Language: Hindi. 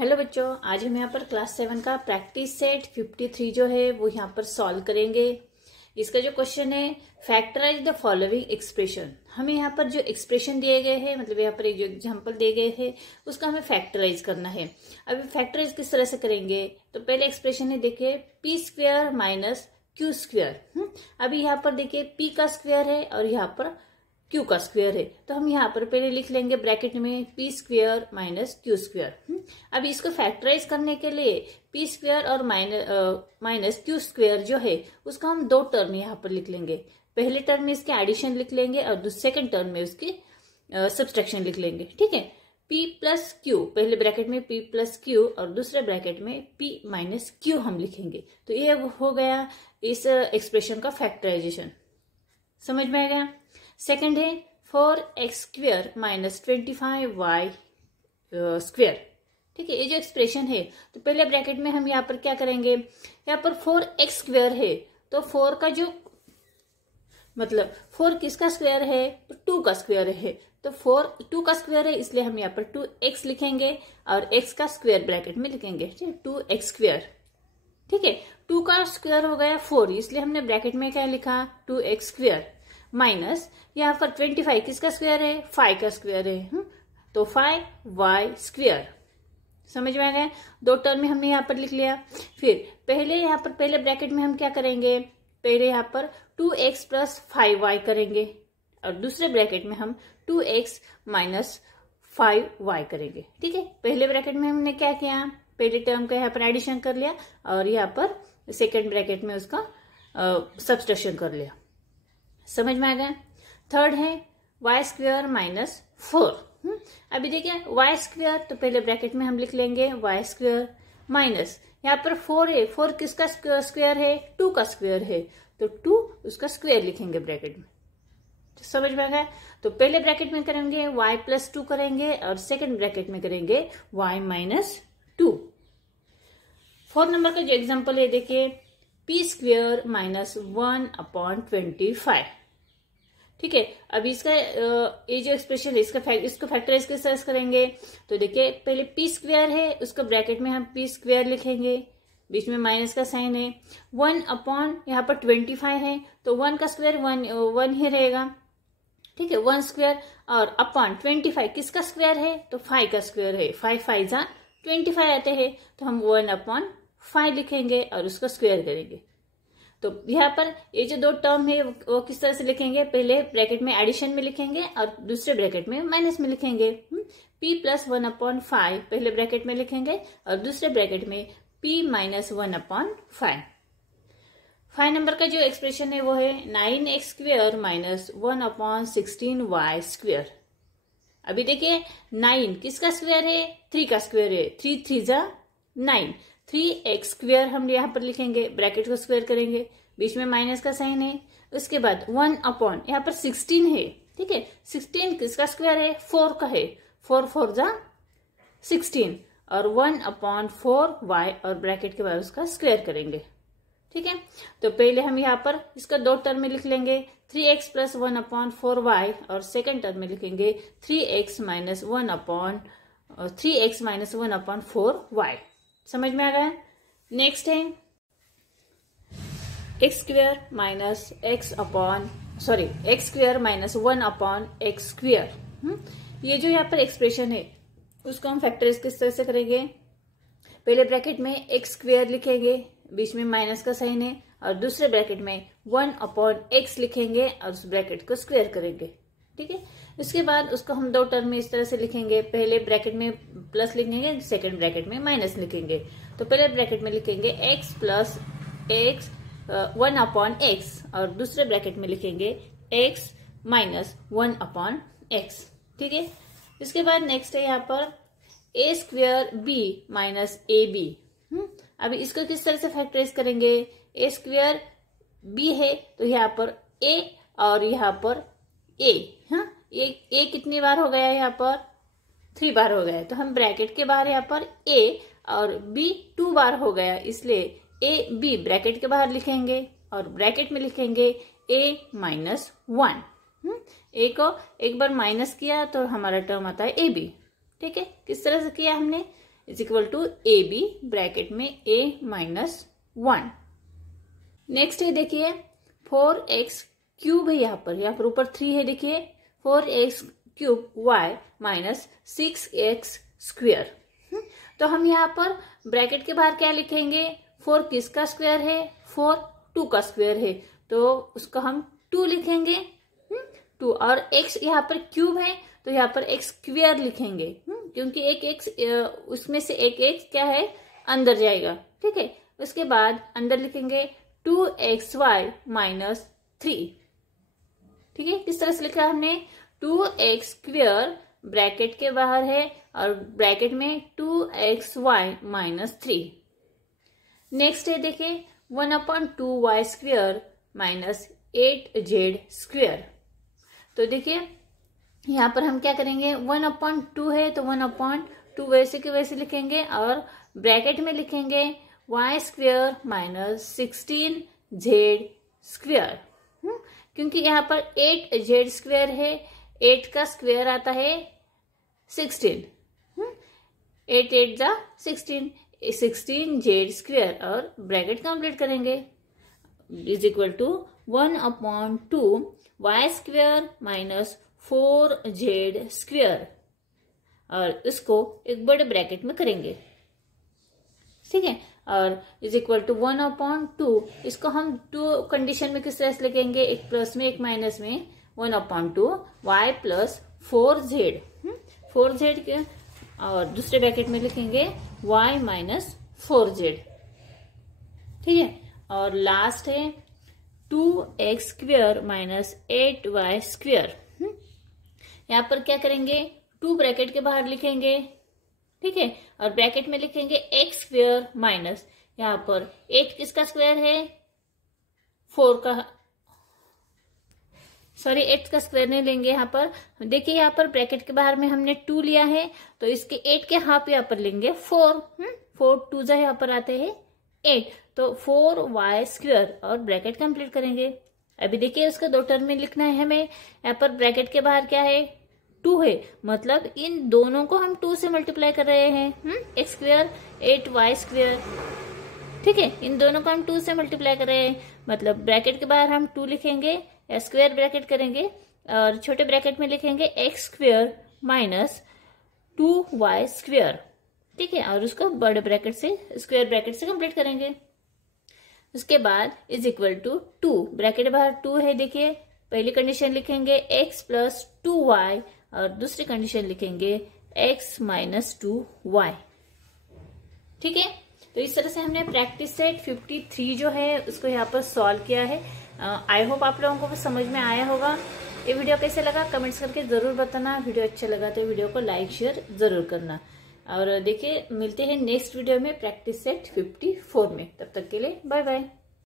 हेलो बच्चों, आज हम यहाँ पर क्लास 7 का प्रैक्टिस सेट 53 जो है वो यहाँ पर सॉल्व करेंगे। इसका जो क्वेश्चन है, फैक्टराइज द फॉलोइंग एक्सप्रेशन। हमें यहाँ पर जो एक्सप्रेशन दिए गए हैं, मतलब यहाँ पर एक जो एग्जांपल दिए गए हैं उसका हमें फैक्टराइज करना है। अभी फैक्टराइज किस तरह से करेंगे, तो पहले एक्सप्रेशन है देखिए P square minus Q square. अभी यहाँ पर देखिए पी का स्क्वेयर है और यहाँ पर क्यू का स्क्वायर है, तो हम यहाँ पर पहले लिख लेंगे ब्रैकेट में P square minus Q square. अब इसको फैक्टराइज करने के लिए पी स्क्वायर और माइनस क्यू स्क्वायर जो है उसका हम दो टर्म यहाँ पर लिख लेंगे। पहले टर्म में इसके एडिशन लिख लेंगे और सेकंड टर्म में उसकी सब्सट्रैक्शन लिख लेंगे। ठीक है, p प्लस क्यू, पहले ब्रैकेट में p प्लस क्यू और दूसरे ब्रैकेट में p माइनस क्यू हम लिखेंगे। तो ये हो गया इस एक्सप्रेशन का फैक्टराइजेशन। समझ में आ गया। सेकंड है 4x square minus 25y square. ठीक है, ये जो एक्सप्रेशन है तो पहले ब्रैकेट में हम यहाँ पर क्या करेंगे, यहाँ पर 4x स्क्वेयर है तो 4 का जो मतलब 4 किसका स्क्वायर है, 2 का स्क्वायर है, तो 4 2 का स्क्वायर है इसलिए हम यहाँ पर 2x लिखेंगे और x का स्क्वायर ब्रैकेट में लिखेंगे। ठीक है, 2x स्क्वायर। ठीक है, 2 का स्क्वायर हो गया 4, इसलिए हमने ब्रैकेट में क्या लिखा 2x स्क्वायर माइनस यहाँ पर 25 किसका स्क्वायर है, 5 का स्क्वायर है, तो 5y स्क्वायर। समझ में आ गया। दो टर्म में हमने यहाँ पर लिख लिया। फिर पहले ब्रैकेट में हम क्या करेंगे, पहले यहाँ पर 2x प्लस 5y करेंगे और दूसरे ब्रैकेट में हम 2x माइनस 5y करेंगे। ठीक है, पहले ब्रैकेट में हमने क्या किया, पहले टर्म का यहाँ पर एडिशन कर लिया और यहाँ पर सेकेंड ब्रैकेट में उसका सब्सट्रैक्शन कर लिया। समझ में आ गया। थर्ड है y स्क्वायर माइनस 4। अभी देखिए y स्क्वायर, तो पहले ब्रैकेट में हम लिख लेंगे y स्क्वायर माइनस यहाँ पर 4 है, 4 किसका स्क्वायर है, 2 का स्क्वायर है, तो 2 उसका स्क्वायर लिखेंगे ब्रैकेट में। तो समझ में आ गया। तो पहले ब्रैकेट में करेंगे y प्लस 2 करेंगे और सेकेंड ब्रैकेट में करेंगे y माइनस 2। 4 नंबर का जो एग्जाम्पल है देखिए पी स्क्वेयर माइनस 1/25। ठीक है, अब इसका ये जो एक्सप्रेशन है इसको फैक्टराइज किस तरह से करेंगे, तो देखिए पहले पी स्क्वायर है उसको ब्रैकेट में हम पी स्क्वायर लिखेंगे, बीच में माइनस का साइन है, 1 यहाँ पर 25 है तो 1 का स्क्वायर 1 ही रहेगा। ठीक है, 1 स्क्वायर और अपॉन 25 किसका स्क्वायर है, तो 5 का स्क्वायर है, 5 5 जा 25 आते हैं, तो हम 1/5 लिखेंगे और उसका स्क्वायर करेंगे। तो यहाँ पर ये जो दो टर्म है वो किस तरह से लिखेंगे, पहले ब्रैकेट में एडिशन में लिखेंगे और दूसरे ब्रैकेट में माइनस में लिखेंगे। p प्लस 1/5 पहले ब्रैकेट में लिखेंगे और दूसरे ब्रैकेट में p माइनस 1/5। 5 नंबर का जो एक्सप्रेशन है वो है 9x square minus 1/16y square. अभी देखिए 9 किसका स्क्वायर है, 3 का स्क्वायर है, 3 3 जा 9, 3x स्क्वेयर हम यहाँ पर लिखेंगे, ब्रैकेट को स्क्वायर करेंगे, बीच में माइनस का साइन है, उसके बाद 1 यहाँ पर 16 है। ठीक है, 16 किसका स्क्वायर है, 4 का है, 4 4 जा 16 और 1/4y और ब्रैकेट के बाद उसका स्क्वायर करेंगे। ठीक है, तो पहले हम यहाँ पर इसका दो टर्म में लिख लेंगे 3x प्लस 1/4y और सेकेंड टर्म में लिखेंगे 3x माइनस 1/4y। समझ में आ गया। नेक्स्ट है x square minus x square minus 1/x square. ये जो यहाँ पर एक्सप्रेशन है उसको हम फैक्टराइज किस तरह से करेंगे, पहले ब्रैकेट में x स्क्वेयर लिखेंगे, बीच में माइनस का साइन है और दूसरे ब्रैकेट में 1/x लिखेंगे और उस ब्रैकेट को स्क्वेयर करेंगे। ठीक है, उसके बाद उसको हम दो टर्म में इस तरह से लिखेंगे, पहले ब्रैकेट में प्लस लिखेंगे, सेकंड ब्रैकेट में माइनस लिखेंगे। तो पहले ब्रैकेट में लिखेंगे x प्लस x 1/x और दूसरे ब्रैकेट में लिखेंगे x माइनस 1/x। ठीक है, इसके बाद नेक्स्ट है यहाँ पर a square b minus ab। अभी इसको किस तरह से फैक्टराइज करेंगे, a स्क्वेयर b है तो यहाँ पर a और यहाँ पर a। ये कितनी बार हो गया, यहाँ पर 3 बार हो गया, तो हम ब्रैकेट के बाहर यहाँ पर a और b 2 बार हो गया, इसलिए a b ब्रैकेट के बाहर लिखेंगे और ब्रैकेट में लिखेंगे a माइनस 1। ए को एक बार माइनस किया तो हमारा टर्म आता है ए बी। ठीक है, किस तरह से किया हमने, is equal to A B bracket में a माइनस 1। नेक्स्ट है देखिए 4x क्यूब है, यहाँ पर ऊपर 3 है, देखिए 4x cube y minus 6x square. तो हम यहाँ पर ब्रैकेट के बाहर क्या लिखेंगे, 4 किसका स्क्वायर है, 4 2 का स्क्वायर है, तो उसको हम 2 लिखेंगे 2, और x यहाँ पर क्यूब है तो यहाँ पर x स्क्वायर लिखेंगे क्योंकि एक x उसमें से एक x क्या है अंदर जाएगा, ठीक है। उसके बाद अंदर लिखेंगे 2xy माइनस 3, ठीक है। किस तरह से लिखा हमने, 2x स्क्वायर ब्रैकेट के बाहर है और ब्रैकेट में 2xy माइनस 3। नेक्स्ट है देखिए 1/2y square minus 8z square. तो देखिए यहाँ पर हम क्या करेंगे, 1/2 है तो 1/2 वैसे के वैसे लिखेंगे और ब्रैकेट में लिखेंगे y square minus 16z square, क्योंकि यहाँ पर 8z स्क्वायर है, 8 का स्क्वायर आता है 16, 8 8 जा 16z स्क्वायर और ब्रैकेट कंप्लीट करेंगे is equal to 1/2 y square minus 4z square, और इसको एक बड़े ब्रैकेट में करेंगे, ठीक है। और इज इक्वल टू 1/2, इसको हम 2 कंडीशन में किस तरह से लिखेंगे, एक प्लस में एक माइनस में, 1/2 y प्लस 4z 4z के, और दूसरे ब्रैकेट में लिखेंगे y माइनस 4z, ठीक है। और लास्ट है 2x square minus 8y square. यहाँ पर क्या करेंगे, 2 ब्रैकेट के बाहर लिखेंगे, ठीक है, और ब्रैकेट में लिखेंगे x स्क्वायर माइनस, यहाँ पर 8 किसका स्क्वायर है, 4 का, सॉरी 8 का स्क्वायर नहीं लेंगे यहाँ पर। देखिए यहाँ पर ब्रैकेट के बाहर में हमने 2 लिया है तो इसके 8 के हाफ यहाँ पर लेंगे 4, 4 2 जा यहाँ पर आते हैं 8, तो 4y स्क्वायर और ब्रैकेट कंप्लीट करेंगे। अभी देखिए उसका 2 टर्म में लिखना है हमें, यहाँ पर ब्रैकेट के बाहर क्या है, 2 है, मतलब इन दोनों को हम 2 से मल्टीप्लाई कर रहे हैं, x स्क्वायर 8y स्क्वायर, ठीक है। इन दोनों को हम 2 से मल्टीप्लाई कर रहे हैं, मतलब ब्रैकेट के बाहर हम 2 लिखेंगे, स्क्वायर ब्रैकेट करेंगे और छोटे ब्रैकेट में लिखेंगे x square minus 2y square, ठीक है, और उसको बड़े ब्रैकेट से स्क्वायर ब्रैकेट से कंप्लीट करेंगे। उसके बाद इज इक्वल टू 2, ब्रैकेट के बाहर 2 है, देखिए पहली कंडीशन लिखेंगे x प्लस 2y और दूसरी कंडीशन लिखेंगे x माइनस 2y, ठीक है। तो इस तरह से हमने प्रैक्टिस सेट 53 जो है उसको यहाँ पर सॉल्व किया है। आई होप आप लोगों को समझ में आया होगा। ये वीडियो कैसे लगा कमेंट्स करके जरूर बताना, वीडियो अच्छा लगा तो वीडियो को लाइक शेयर जरूर करना, और देखिए मिलते हैं नेक्स्ट वीडियो में प्रैक्टिस सेट 54 में। तब तक के लिए बाय बाय।